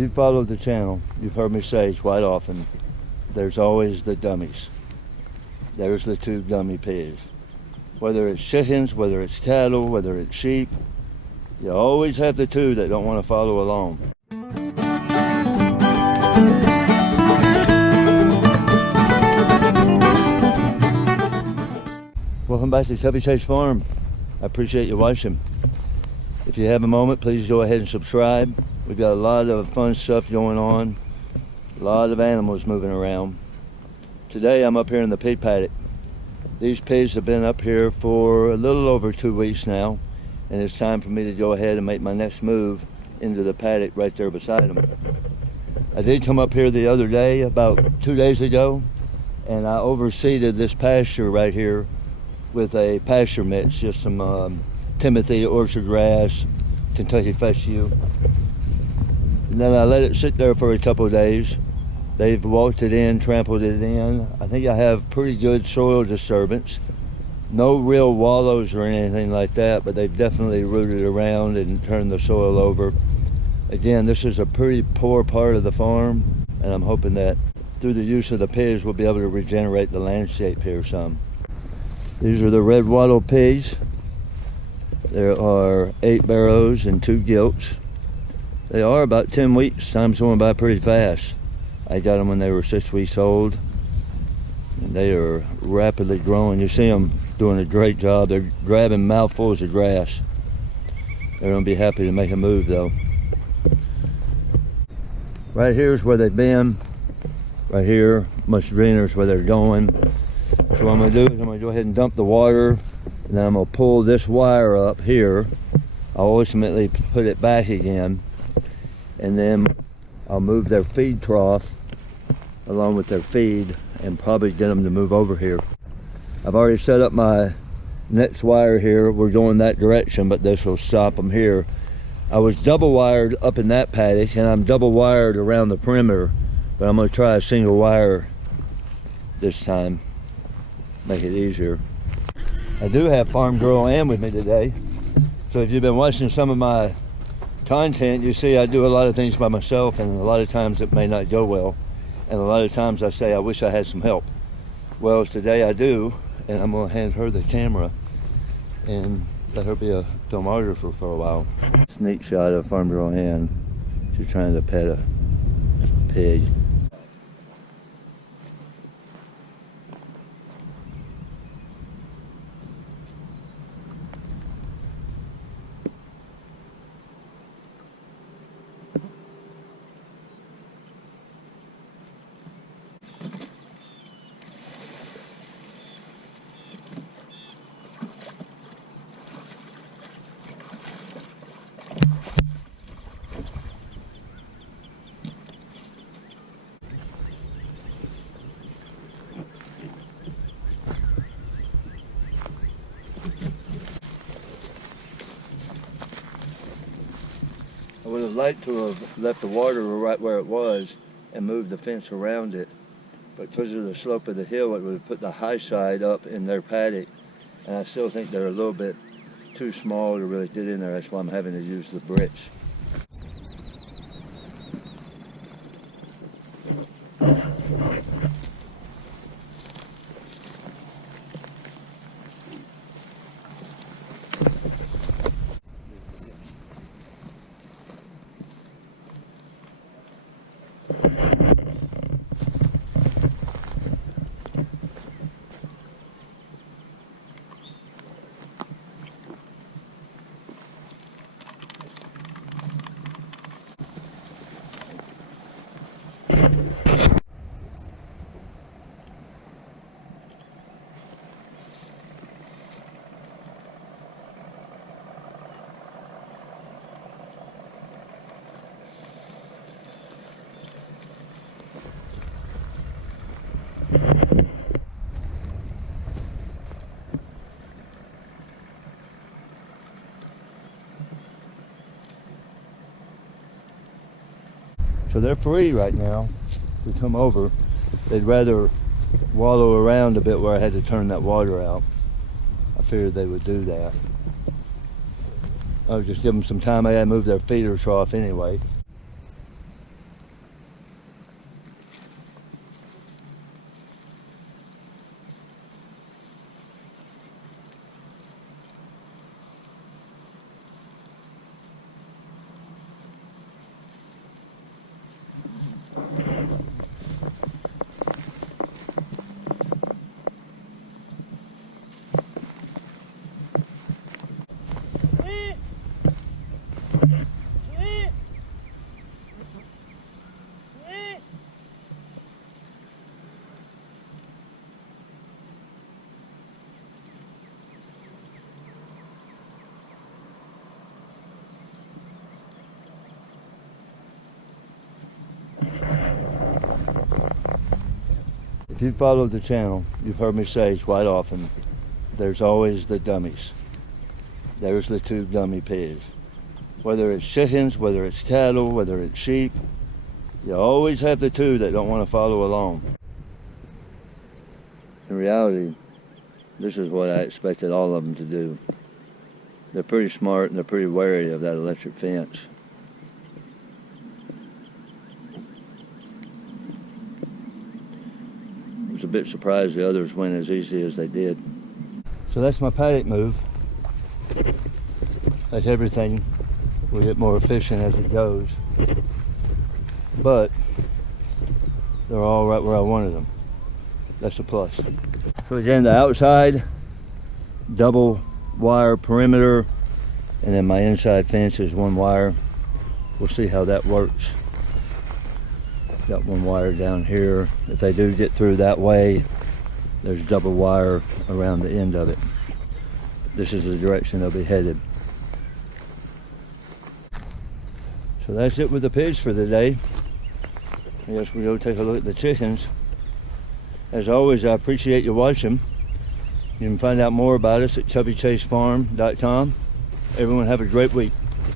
you follow the channel, you've heard me say quite often, there's always the dummies. There's the two dummy pigs. Whether it's chickens, whether it's cattle, whether it's sheep, you always have the two that don't want to follow along. Welcome back to Chubby Chase Farm. I appreciate you watching. If you have a moment, please go ahead and subscribe. We've got a lot of fun stuff going on, a lot of animals moving around. Today I'm up here in the pig paddock. These pigs have been up here for a little over 2 weeks now, and it's time for me to go ahead and make my next move into the paddock right there beside them. I did come up here the other day, about 2 days ago, and I overseeded this pasture right here with a pasture mix, just some Timothy orchard grass, Kentucky fescue. And then I let it sit there for a couple of days. They've walked it in, trampled it in. I think I have pretty good soil disturbance. No real wallows or anything like that, but they've definitely rooted around and turned the soil over. Again, this is a pretty poor part of the farm, and I'm hoping that through the use of the pigs, we'll be able to regenerate the landscape here some. These are the red wattle pigs. There are 8 barrows and 2 gilts. They are about 10 weeks. Time's going by pretty fast. I got them when they were 6 weeks old, and they are rapidly growing. You see them doing a great job. They're grabbing mouthfuls of grass. They're going to be happy to make a move though. Right here is where they've been. Right here, much greener is where they're going. So what I'm going to do is I'm going to go ahead and dump the water, and then I'm going to pull this wire up here. I'll ultimately put it back again, and then I'll move their feed trough along with their feed and probably get them to move over here. I've already set up my next wire here. We're going that direction, but this will stop them here. I was double wired up in that paddock, and I'm double wired around the perimeter, but I'm going to try a single wire this time, make it easier. I do have Farm Girl Ann with me today, so if you've been watching some of my content, you see I do a lot of things by myself, and a lot of times it may not go well, and a lot of times I say I wish I had some help. Well, today I do, and I'm going to hand her the camera and let her be a filmographer for a while. Sneak shot of Farm Girl Ann. She's trying to pet a pig. I would have liked to have left the water right where it was and moved the fence around it, but because of the slope of the hill, it would have put the high side up in their paddock, and I still think they're a little bit too small to really get in there. That's why I'm having to use the bricks. So they're free right now to come over. They'd rather wallow around a bit where I had to turn that water out. I figured they would do that. I would just give them some time. I had to move their feeder trough anyway. If you've followed the channel, you've heard me say quite often, there's always the dummies. There's the two dummy pigs. Whether it's chickens, whether it's cattle, whether it's sheep, you always have the two that don't want to follow along. In reality, this is what I expected all of them to do. They're pretty smart and they're pretty wary of that electric fence. I was a bit surprised the others went as easy as they did. So that's my paddock move. That's everything. We get more efficient as it goes. But they're all right where I wanted them. That's a plus. So again, the outside double wire perimeter, and then my inside fence is one wire. We'll see how that works. Got one wire down here. If they do get through that way, there's double wire around the end of it. This is the direction they'll be headed. So that's it with the pigs for the day. I guess we go take a look at the chickens. As always, I appreciate you watching. You can find out more about us at chubbychasefarm.com. Everyone have a great week.